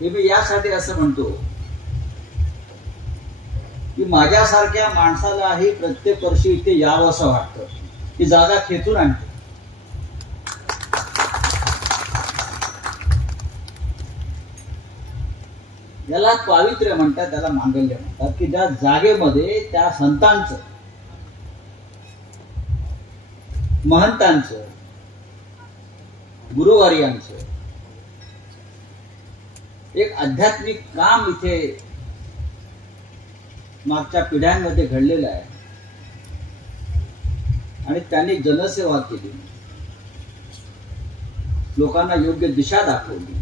हे मी यासाठी असं म्हणतो की माझ्यासारख्या माणसालाही प्रत्येक वर्षी इथे यावं असं वाटतं, की जागा खेचून आणते. याला पावित्र्य म्हणतात, त्याला मांगल्य म्हणतात, की ज्या जागेमध्ये त्या संतांचं, महंतांचं, गुरुवार्यांचं एक आध्यात्मिक काम इथे मागच्या पिढ्यांमध्ये घडलेलं आहे आणि त्यांनी जनसेवा केली, लोकांना योग्य दिशा दाखवली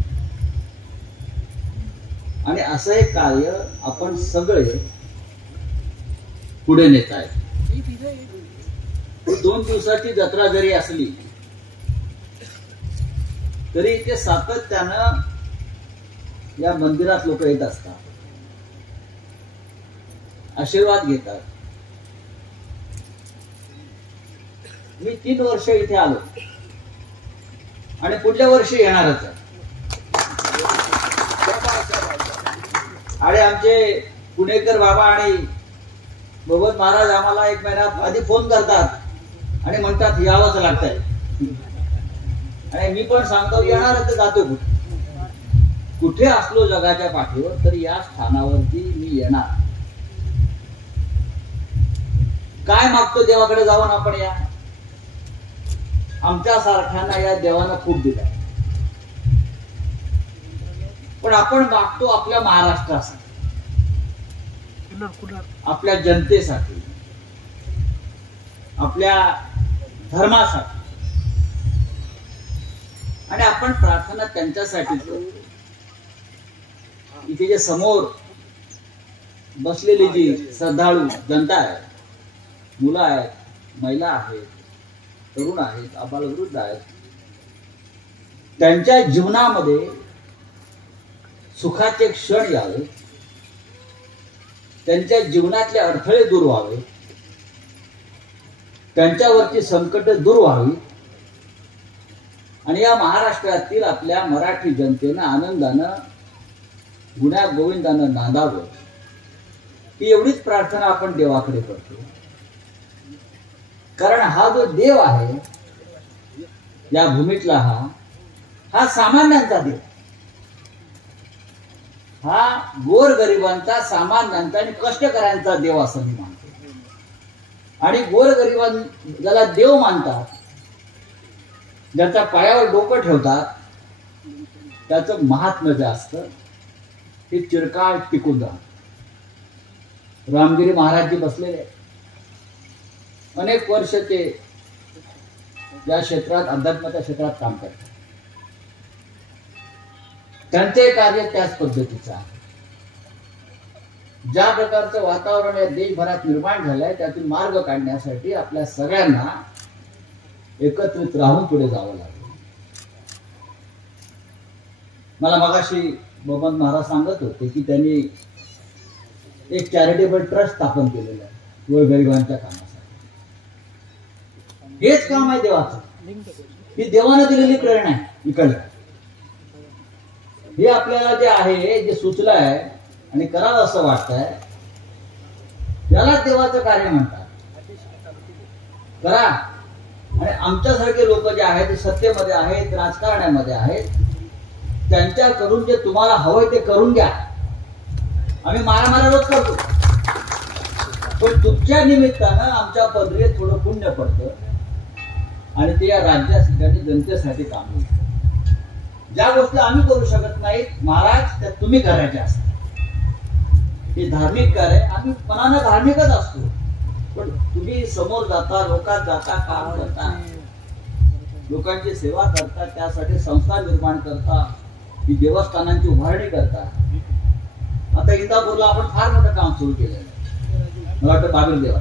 आणि असं एक कार्य आपण सगळे पुढे नेत आहे. 2 दिवसाची जत्रा जरी असली तरी इथे सातत्यानं या मंदिरात लोक येत असतात, आशीर्वाद घेतात. मी 3 वर्ष इथे आलो आणि पुढल्या वर्षी येणारच आहे. आणि आमचे पुणेकर बाबा आणि भगवत महाराज आम्हाला 1 महिन्यात आधी फोन करतात आणि म्हणतात यावंच लागतंय. आणि मी पण सांगतो येणारच, जातो कुठे असलो जगाच्या पाठीवर तरी या स्थानावरती मी येणार. काय मागतो देवाकडे जाऊन आपण? या आमच्या सारख्यांना या देवानं खूप दिलाय, पण आपण मागतो आपल्या महाराष्ट्रासाठी, आपल्या जनतेसाठी, आपल्या धर्मासाठी. आणि आपण प्रार्थना त्यांच्यासाठी. इथे जे समोर बसलेली जी श्रद्धाळू जनता आहे, मुलं आहेत, महिला आहेत, तरुण आहेत, अबालवृद्ध आहेत, त्यांच्या जीवनामध्ये सुखाचे क्षण यावे, त्यांच्या जीवनातले अडथळे दूर व्हावे, त्यांच्यावरची संकट दूर व्हावी आणि या महाराष्ट्रातील आपल्या मराठी जनतेनं आनंदानं गुण्या गोविंदानं नांदावं, ही एवढीच प्रार्थना आपण देवाकडे करतो. कारण हा जो देव आहे या भूमीतला, हा सामान्यांचा देव, हा गोरगरिबांचा, सामान्यांचा आणि कष्टकऱ्यांचा देव असं मी मानतो. आणि गोरगरिबां ज्याला देव मानतात, ज्याच्या पायावर डोकं ठेवतात, त्याचं महात्म्य जे असतं हे चिरकाळ टिकून राहतं. रामगिरी महाराज जी बसलेले, अनेक वर्ष ते या क्षेत्रात, अध्यात्माच्या क्षेत्रात काम करतात. त्यांचे कार्य त्याच पद्धतीचं आहे. ज्या प्रकारचं वातावरण या देशभरात निर्माण झालंय त्यातून मार्ग काढण्यासाठी आपल्या सगळ्यांना एकत्रित राहून पुढे जावं लागेल. मला मगाशी बबन महाराज सांगत होते की त्यांनी एक चॅरिटेबल ट्रस्ट स्थापन केलेलं आहे गोरगरिबांच्या कामासाठी. हेच काम आहे देवाचं, ही देवानं दिलेली प्रेरणा आहे इकडे. हे आपल्याला जे आहे, जे सुचलं आहे आणि करावं असं वाटतंय, यालाच देवाचं कार्य म्हणतात. करा. आणि आमच्यासारखे लोक जे आहेत, ते सत्तेमध्ये आहेत, राजकारणामध्ये आहेत, त्यांच्याकडून जे तुम्हाला हवंय ते करून घ्या. आम्ही मारामारा रोज करतो, पण तुमच्या निमित्तानं आमच्या पदरी थोडं पुण्य पडतं आणि ते या राज्यासाठी आणि जनतेसाठी काम होतं. ज्या गोष्टी आम्ही करू शकत नाहीत महाराज, त्या तुम्ही करायच्या असतात. हे धार्मिक कार्य, आम्ही मनानं धार्मिकच असतो, पण तुम्ही समोर जाता, लोकात जाता, काम करता, लोकांची सेवा करता, त्यासाठी संस्था निर्माण करता, ही देवस्थानांची उभारणी करता. आता इंदापूरला आपण फार मोठं काम सुरू केलेलं आहे. मला वाटतं बाबीर देवा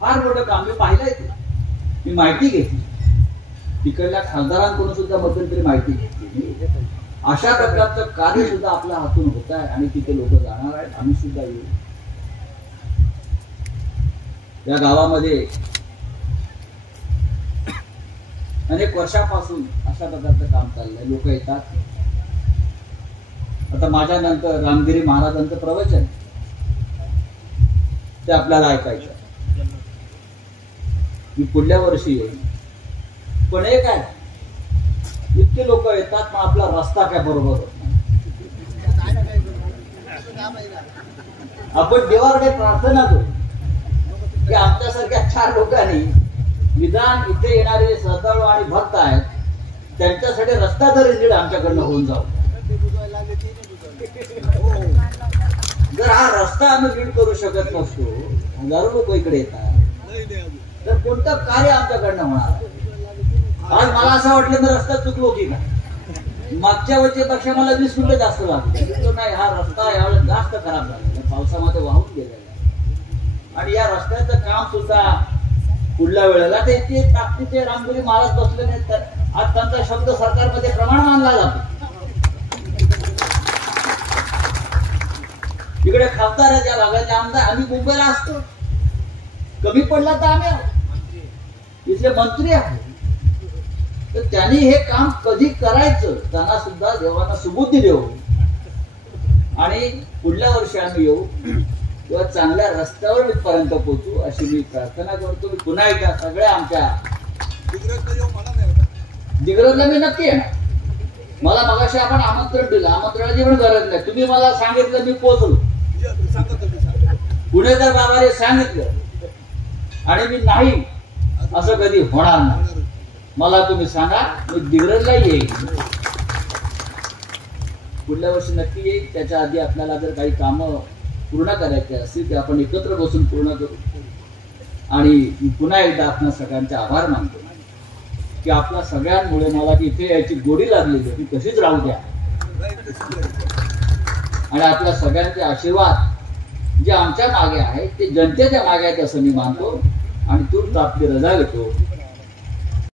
फार मोठं काम मी पाहिलंय ते, मी माहिती घेतली, तिकडल्या खासदारांकडून सुद्धा मध्यंतरी माहिती घेतली. अशा प्रकारचं कार्य सुद्धा आपल्या हातून होत आहे आणि तिथे लोक जाणार आहेत, आम्ही सुद्धा येऊ. या गावामध्ये अनेक वर्षापासून अशा प्रकारचं काम चाललंय. लोक येतात, आता माझ्यानंतर रामगिरी महाराजांचं प्रवचन ते आपल्याला ऐकायचं. मी पुढल्या वर्षी येईन. पण एक आहे, इतके लोक येतात मग आपला रस्ता काय बरोबर होत नाही. आपण देवाकडे प्रार्थना करू की आमच्यासारख्या 4 लोकांनी निदान इथे येणारे श्रद्धाळू आणि भक्त आहेत त्यांच्यासाठी रस्ता तरी नीट आमच्याकडनं होऊन जाऊ. जर हा रस्ता आम्ही नीट करू शकत नसतो, हजारो लोक इकडे येतात, तर कोणतं कार्य आमच्याकडनं होणार. आज मला असं वाटलं मी रस्ता चुकलो की काय. मागच्या वर्षीपेक्षा मला 20 मिनिटं जास्त लागली. नाही, हा रस्ता यावेळेस जास्त खराब झाला, पावसामध्ये वाहून गेलेला. आणि या रस्त्याचं काम सुद्धा पुढल्या वेळेला ते ताकदीचे रामगिरी महाराज बसले नाहीत, तर आज त्यांचा शब्द सरकारमध्ये प्रमाण मानला जातो. इकडे खासदार आहे, त्या भागाचे आमदार, आम्ही मुंबईला असतो, कमी पडला तर आम्ही इथले मंत्री आहोत. तर त्यांनी हे काम कधी करायचं त्यांना सुद्धा देवाला सुबुद्धी देऊ आणि पुढल्या वर्षी आम्ही येऊ किंवा चांगल्या रस्त्यावर इथपर्यंत पोहोचू अशी मी प्रार्थना करतो. मी पुन्हा एकदा सगळ्या आमच्या दिग्रजला मी नक्की येणार. मला मगाशी आपण आमंत्रण दिलं, आमंत्रणाची पण गरज नाही. तुम्ही मला सांगितलं, मी पोहोचलो. पुणेकर बाबाने सांगितलं आणि मी नाही असं कधी होणार नाही. मला तुम्ही सांगा, मी दिग्रजला येईल. पुढल्या वर्षी नक्की येईल. त्याच्या आधी आपल्याला जर काही कामं पूर्ण करायचे असतील ते आपण एकत्र बसून पूर्ण करू. आणि मी पुन्हा एकदा आपल्या सगळ्यांचे आभार मानतो की आपल्या सगळ्यांमुळे मला इथे याची गोडी लागली ती तशीच राहू द्या. आणि आपल्या सगळ्यांचे आशीर्वाद जे आमच्या मागे आहेत ते जनतेच्या मागे आहेत असं मी मानतो आणि तूर्त आपली रजा घेतो.